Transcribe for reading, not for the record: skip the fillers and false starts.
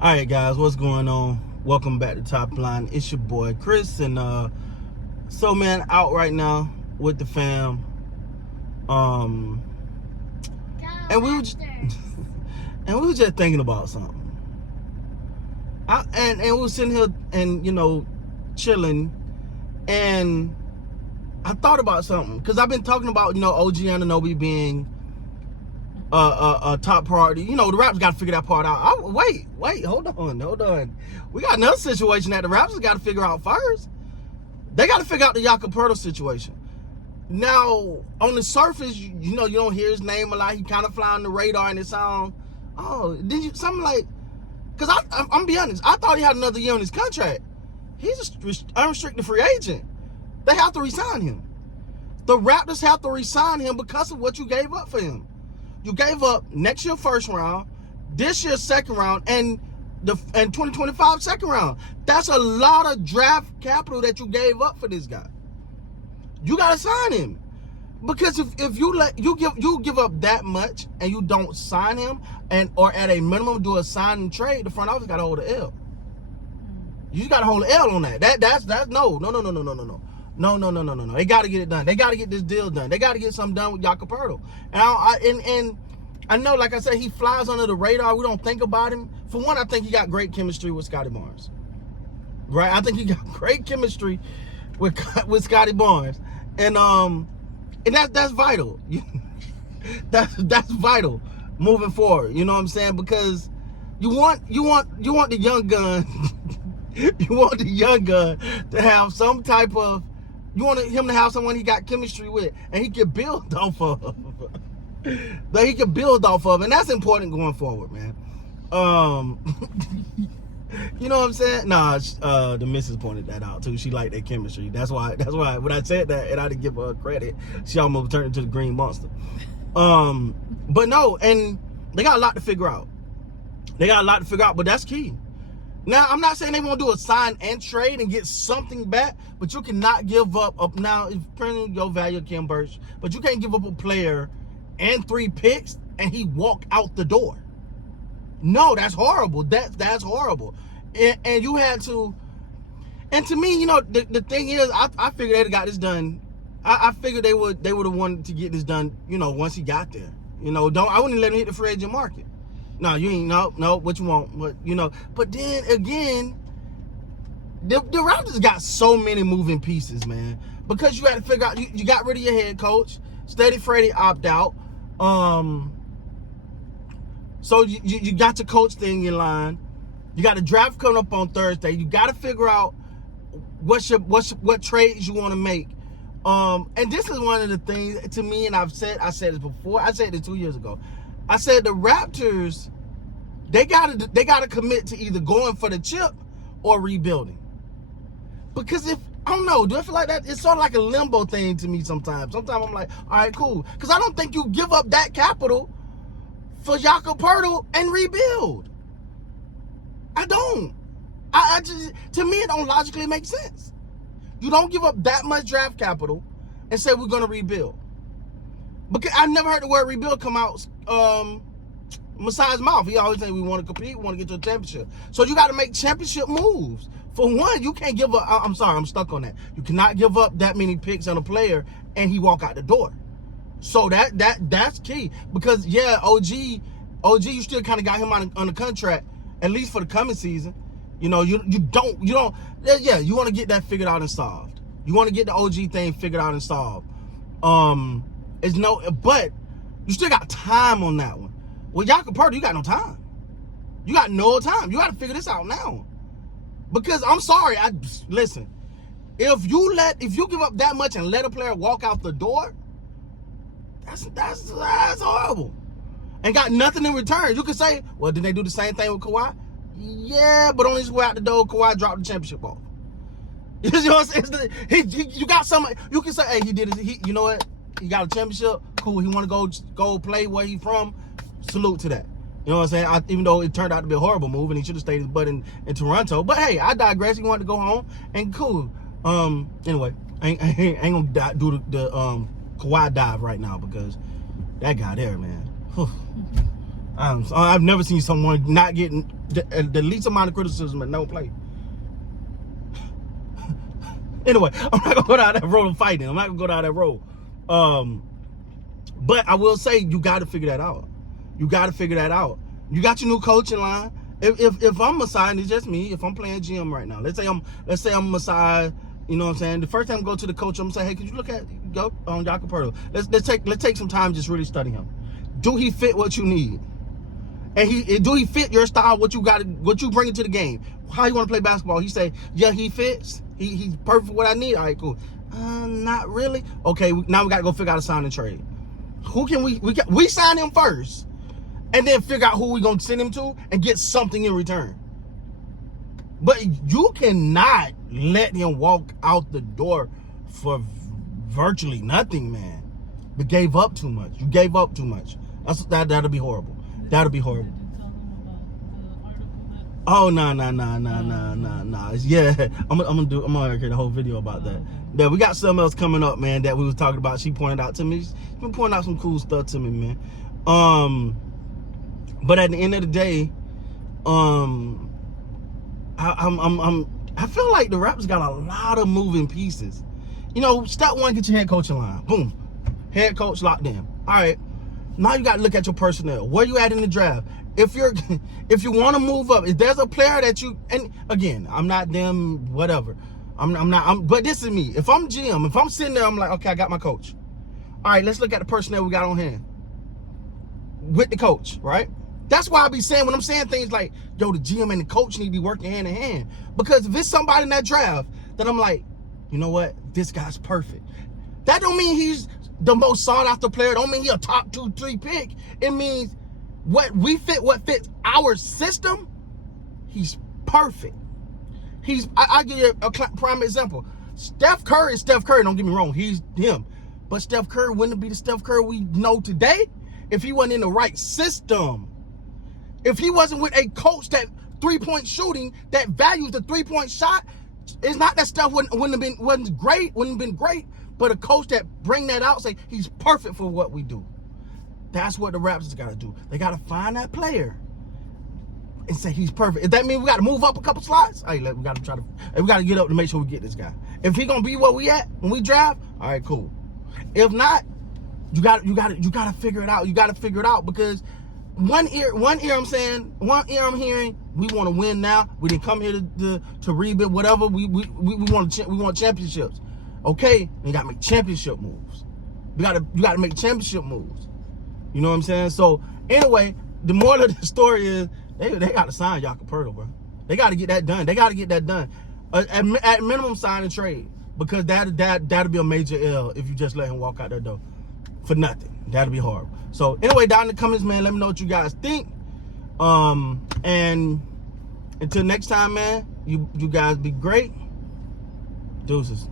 All right, guys, what's going on? Welcome back to Top Line. It's your boy Chris, and so man, out right now with the fam. And we were just, and we were just thinking about something. And we were sitting here and chilling, and I thought about something because I've been talking about OG Anunoby being a top priority. The Raptors got to figure that part out. Wait, hold on. We got another situation that the Raptors got to figure out first. They got to figure out the Jakob situation. Now, on the surface, you don't hear his name a lot. He kind of fly on the radar and it sound, something like, because I'm be honest, I thought he had another year on his contract. He's an unrestricted free agent. They have to resign him. The Raptors have to resign him because of what you gave up for him. You gave up next year first round, this year second round, and 2025 second round. That's a lot of draft capital that you gave up for this guy. You gotta sign him, because if you give up that much and you don't sign him, or at a minimum do a sign and trade, the front office gotta hold the L. You gotta hold the L on that. That's no. They gotta get it done. They gotta get this deal done. They gotta get something done with Jakob. And I know, like I said, he flies under the radar. We don't think about him. For one, I think he got great chemistry with Scotty Barnes. Right? I think he got great chemistry with Scotty Barnes. And that's vital. that's vital moving forward. You know what I'm saying? Because you want the young gun. You want the young gun to have some type of. You want him to have someone he got chemistry with, and he can build off of. That he can build off of, and that's important going forward, man. You know what I'm saying? Nah, the missus pointed that out too. She liked that chemistry. That's why when I said that, and I didn't give her credit, she almost turned into the green monster. But no, and they got a lot to figure out. But that's key. Now, I'm not saying they won't do a sign and trade and get something back, but you cannot give up now. If printing your value, Kim Birch, but you can't give up a player and 3 picks and he walk out the door. No, that's horrible. That's horrible. And you had to. And to me, the thing is, I figured they'd have got this done. I figured they would have wanted to get this done. Once he got there. I wouldn't let him hit the free agent market. No, you ain't no. What you want? But then again, the Raptors got so many moving pieces, man. Because you had to figure out. You got rid of your head coach. Steady Freddie opt out. So you got the coach thing in line. You got the draft coming up on Thursday. You got to figure out what trades you want to make. And this is one of the things to me, and I said this before. I said it 2 years ago. I said the Raptors, they gotta commit to either going for the chip or rebuilding. Because I don't know, do I feel like that? It's sort of like a limbo thing to me sometimes. Sometimes I'm like, all right, cool. Because I don't think you give up that capital for Jakob and rebuild. I don't. I just, to me, it don't logically make sense. You don't give up that much draft capital and say we're going to rebuild. Because I never heard the word rebuild come out Masai's mouth. He always say we want to compete, we want to get to a championship. So you got to make championship moves. For one, you can't give up. I'm sorry, I'm stuck on that. You cannot give up that many picks on a player and he walk out the door. So that's key. Because yeah, OG, you still kind of got him on the contract at least for the coming season. You want to get that figured out and solved. You want to get the OG thing figured out and solved. But you still got time on that one. With Jakob, you got no time. You got no time. You got to figure this out now. Because I'm sorry, listen. If you give up that much and let a player walk out the door, that's horrible. And got nothing in return. You could say, well, did they do the same thing with Kawhi? Yeah, but on his way out the door, Kawhi dropped the championship ball. You know what I'm saying? You got somebody. You can say, hey, he did it. You know what? He got a championship. Cool. He want to go play where he from. Salute to that. You know what I'm saying? Even though it turned out to be a horrible move and he should have stayed his butt in Toronto. But hey, I digress. He wanted to go home and cool. Anyway, I ain't gonna do the Kawhi dive right now because that guy there, man. I've never seen someone not getting the least amount of criticism and don't play. Anyway, I'm not gonna go down that road of fighting. I'm not gonna go down that road. But I will say you got to figure that out. You got to figure that out. You got your new coaching line. If I'm Masai, and it's just me, if I'm playing GM right now, let's say I'm Masai, you know what I'm saying? The first time I go to the coach, I'm gonna say, hey, could you look at Jakob Poetl? Let's take some time just really study him. Do he fit what you need? And do he fit your style? What you bring into the game? How you want to play basketball? He say, yeah, he fits. He's perfect for what I need. All right, cool. Not really. Okay, now we got to go figure out a sign and trade. Who can we sign him first, and then figure out who we gonna send him to and get something in return. But you cannot let him walk out the door for virtually nothing, man. But gave up too much. You gave up too much. That'll be horrible. That'll be horrible. Oh no. Yeah, I'm gonna create a whole video about that. Yeah, we got something else coming up, man, that we was talking about. She pointed out to me. She's been pointing out some cool stuff to me, man. But at the end of the day, I feel like the Raptors got a lot of moving pieces. You know, step one, get your head coaching line. Boom. Head coach locked in. All right. Now you got to look at your personnel. Where you at in the draft? If you want to move up, if there's a player that you, and again, I'm not them, whatever. But this is me. If I'm GM, if I'm sitting there, I'm like, okay, I got my coach. All right, let's look at the personnel we got on hand with the coach, right? That's why I be saying, when I'm saying things like, yo, the GM and the coach need to be working hand in hand. Because if it's somebody in that draft that I'm like, you know what, this guy's perfect. That don't mean he's the most sought after player. Don't mean he a top 2-3 pick. It means what fits our system. He's perfect. I give you a prime example. Steph Curry is Steph Curry. Don't get me wrong. He's him. But Steph Curry wouldn't be the Steph Curry we know today if he wasn't in the right system. If he wasn't with a coach that three-point shooting that values the three-point shot, it's not that Steph wouldn't have been great, but a coach that bring that out, say he's perfect for what we do. That's what the Raptors got to do. They got to find that player and say he's perfect. If that means we got to move up a couple slots, hey, we got to get up to make sure we get this guy. If he gonna be where we at when we draft, all right, cool. If not, you got to figure it out. You got to figure it out, because one ear I'm hearing, we want to win now. We didn't come here to rebuild whatever. We want championships. Okay, you got to make championship moves. You got to make championship moves. You know what I'm saying? So anyway, the moral of the story is they got to sign Jakob Poetl, bro. They got to get that done. They got to get that done. At minimum, sign and trade, because that'll be a major L if you just let him walk out that door for nothing. That'll be horrible. So anyway, down in the comments, man, let me know what you guys think. And until next time, man, you guys be great. Deuces.